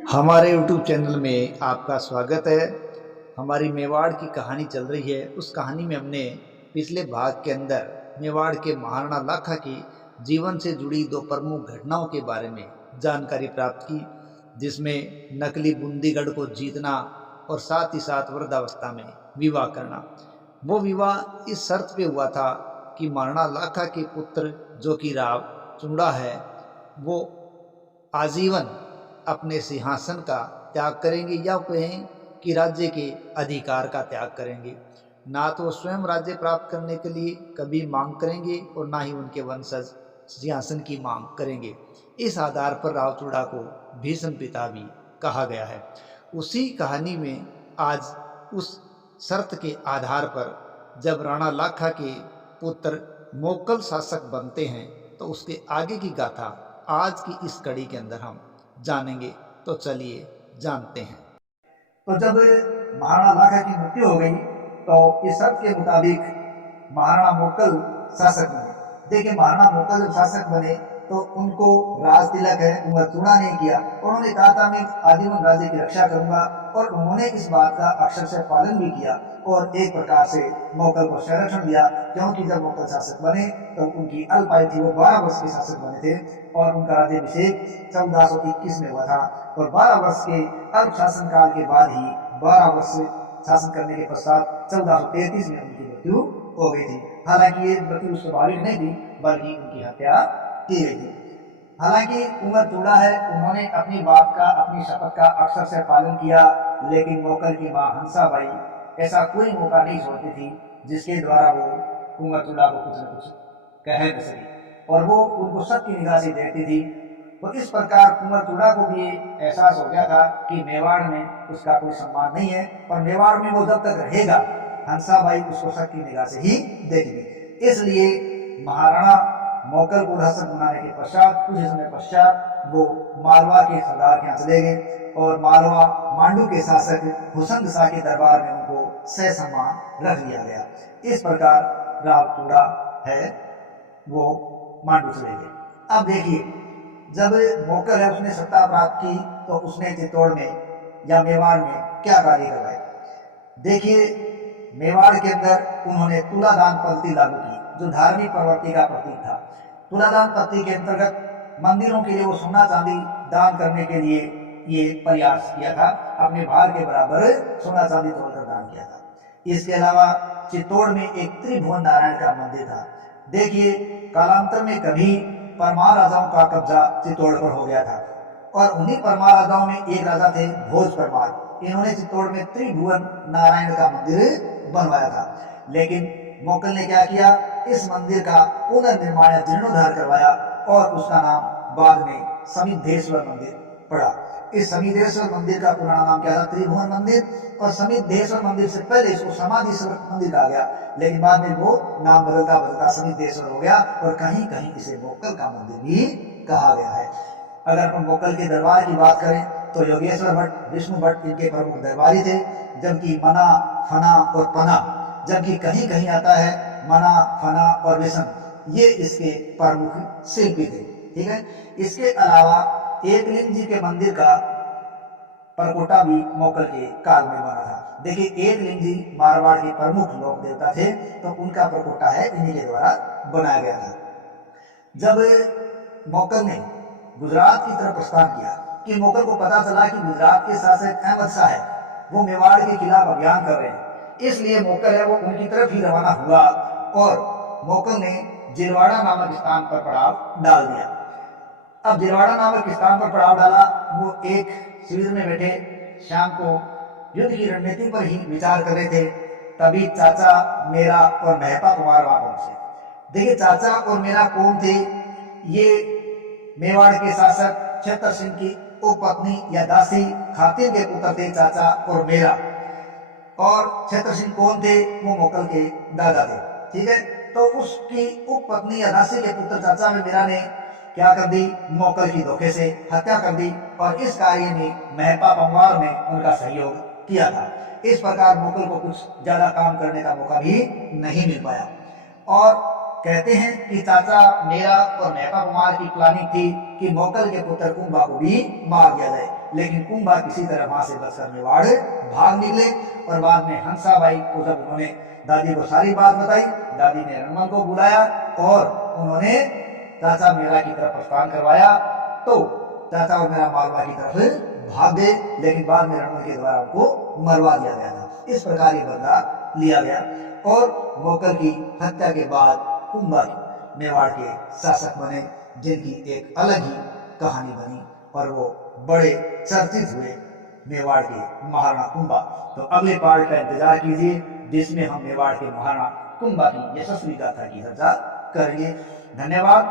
हमारे YouTube channel में आपका स्वागत है। हमारी मेवाड़ की कहानी चल रही है। उस कहानी में हमने पिछले भाग के अंदर मेवाड़ के महाराणा लाखा की जीवन से जुड़ी दो प्रमुख घटनाओं के बारे में जानकारी प्राप्त की, जिसमें नकली बूंदीगढ़ को जीतना और साथ ही साथ वृद्धावस्था में विवाह करना। वो विवाह इस शर्त पे हुआ था कि महाराणा लाखा के पुत्र जो कि राव चूड़ा है, वो आजीवन अपने सिंहासन का त्याग करेंगे या कहें कि राज्य के अधिकार का त्याग करेंगे। ना तो वो स्वयं राज्य प्राप्त करने के लिए कभी मांग करेंगे और ना ही उनके वंशज सिंहासन की मांग करेंगे। इस आधार पर राव चूड़ा को भीष्म पिता भी कहा गया है। उसी कहानी में आज उस शर्त के आधार पर जब राणा लाखा के पुत्र मोकल शासक बनते हैं तो उसके आगे की गाथा आज की इस कड़ी के अंदर हम जानेंगे। तो चलिए जानते हैं। तो जब महाराणा लाखा की मृत्यु हो गई तो इस शर्त के मुताबिक महाराणा मोकल शासक बने। देखिए, महाराणा मोकल जब शासक बने तो उनको राज तिलक है उमर चूड़ा नहीं किया। उन्होंने कहा था मैं आजीवन राज्य की रक्षा करूंगा, और उन्होंने इस बात का अक्षरशः पालन भी किया और एक प्रकार से मोकल को संरक्षण दिया, क्योंकि जब मोकल शासक बने तो उनकी अल्पायु थी, वो 12 वर्ष के शासक बने थे और उनका राज्याभिषेक 1421 में हुआ था। और 12 वर्ष के अल्प शासन काल के बाद ही 12 वर्ष शासन करने के पश्चात 1433 में उनकी मृत्यु हो गई थी। हालांकि ये मृत्यु स्वाभाविक नहीं थी, बल्कि उनकी हत्या की गई थी। हालांकि उमर चूड़ा है, उन्होंने अपनी बात का, अपनी शपथ का अक्षर से पालन किया, लेकिन मोकल की मां हंसाबाई ऐसा कोई मौका नहीं छोड़ती थी जिसके द्वारा वो उमर चूड़ा को कुछ न कुछ कह न सके, और वो उनको सबकी निगाह से देखती थी। तो इस प्रकार उमर चूड़ा को भी एहसास हो गया था कि मेवाड़ में उसका कोई सम्मान नहीं है, और मेवाड़ में वो जब तक रहेगा हंसाबाई उसको सबकी निगाह से ही देखेगी। इसलिए महाराणा मोकल को शासक बनाने के पश्चात कुछ समय पश्चात वो मालवा के सरदार के यहाँ चले गए और मालवा मांडू के शासक हुसैन शाह के दरबार में उनको सह सम्मान रख लिया गया। इस प्रकार राव चूड़ा है वो मांडू चले गए। अब देखिए, जब मोकल है उसने सत्ता प्राप्त की तो उसने चित्तौड़ में या मेवाड़ में क्या कार्य करवाए। देखिए, मेवाड़ के अंदर उन्होंने तुलादान पद्धति लागू की, जो धार्मिक प्रवृत्ति का प्रतीक था। तुलादान पद्धति के अंतर्गत मंदिरों के लिए वो सोना चांदी दान करने के लिए ये प्रयास किया था, अपने भार के बराबर सोना चांदी तोड़कर दान किया था। इसके अलावा चित्तौड़ में एक त्रिभुवन नारायण का मंदिर था। देखिए, कालांतर में कभी परमार राजाओं का कब्जा चित्तौड़ पर हो गया था, और उन्हीं परमार राजाओं में एक राजा थे भोज परमार। इन्होंने चित्तौड़ में त्रिभुवन नारायण का मंदिर बनवाया था, लेकिन मोकल ने क्या किया, इस मंदिर का पुनर्निर्माण जीर्णोद्धार करवाया और उसका नाम बाद में समिद्धेश्वर मंदिर पड़ा। इस समिद्धेश्वर मंदिर का पुराना नाम क्या था, त्रिभुवन मंदिर, और समिद्धेश्वर मंदिर से पहले इसको समाधिश्वर मंदिर कहा गया, लेकिन बाद में वो नाम बदलता बदलता समिद्धेश्वर हो गया, और कहीं कहीं इसे मोकल का मंदिर भी कहा गया है। अगर हम मोकल के दरबार की बात करें तो योगेश्वर भट्ट, विष्णु भट्ट इनके प्रमुख दरबारी थे, जबकि मना, फना और पना, जबकि कहीं कहीं आता है मना, फना और विषम, ये इसके प्रमुख शिल्पी थे। ठीक है, इसके अलावा एकलिंग जी के मंदिर का परकोटा भी मोकल के काल में बना था। देखिए, एकलिंग जी मारवाड़ के प्रमुख लोक देवता थे, तो उनका परकोटा है इन्हीं के द्वारा बनाया गया था। जब मोकल ने गुजरात की तरफ प्रस्थान किया कि मोकल को पता चला कि गुजरात के शासक अहमद शाह है, वो मेवाड़ के खिलाफ अभियान कर रहे हैं, इसलिए मोकल है वो उनकी तरफ ही रवाना हुआ, और मोकल ने जिरवाड़ा नामक स्थान पर पड़ाव डाल दिया। अब जिरवाड़ा नामक स्थान पर पड़ाव डाला, वो एक शिविर में बैठे शाम को युद्ध की रणनीति पर ही विचार कर रहे थे। तभी चाचा, मेरा और महपा कुमार वहां पहुंचे। देखिए, चाचा और मेरा कौन थे, ये मेवाड़ के शासक छतर सिंह की उपपत्नी या दासी खातिन के पुत्र थे चाचा और मेरा, और छतर सिंह कौन थे, वो मोकल के दादा थे। ठीक है, तो उसकी उपपत्नी या दासी के पुत्र चाचा में मेरा ने क्या कर दी, मोकल की धोखे से हत्या कर दी, और इस कार्य में महपा पंवार ने उनका सहयोग किया था। इस प्रकार मोकल को कुछ ज्यादा काम करने का मौका भी नहीं मिल पाया। और कहते हैं कि चाचा मेरा और महपा पंवार की प्लानिंग थी कि मोकल के पुत्र कुंभा को भी मार दिया जाए, लेकिन कुंभा किसी तरह वहां से बचकर मेवाड़ भाग निकले। और बाद में हंसाबाई को जब उन्होंने दादी को सारी बात बताई, दादी ने रणमल को बुलाया और उन्होंने चाचा मेरा की तरफ प्रस्थान करवाया। तो चाचा और मेरा मालवा की तरफ भाग गए, लेकिन बाद में रणमल के द्वारा उनको मरवा दिया गया था। इस प्रकार ये बदला लिया गया और मोकल की हत्या के बाद कुंभा मेवाड़ के शासक बने, जिनकी एक अलग ही कहानी बनी और वो बड़े चर्चित हुए मेवाड़ के महाराणा कुंभा। तो अगले पार्ट का इंतजार कीजिए, जिसमें हम मेवाड़ के महाराणा कुंभा की यशस्वी गाथा की चर्चा करेंगे। धन्यवाद।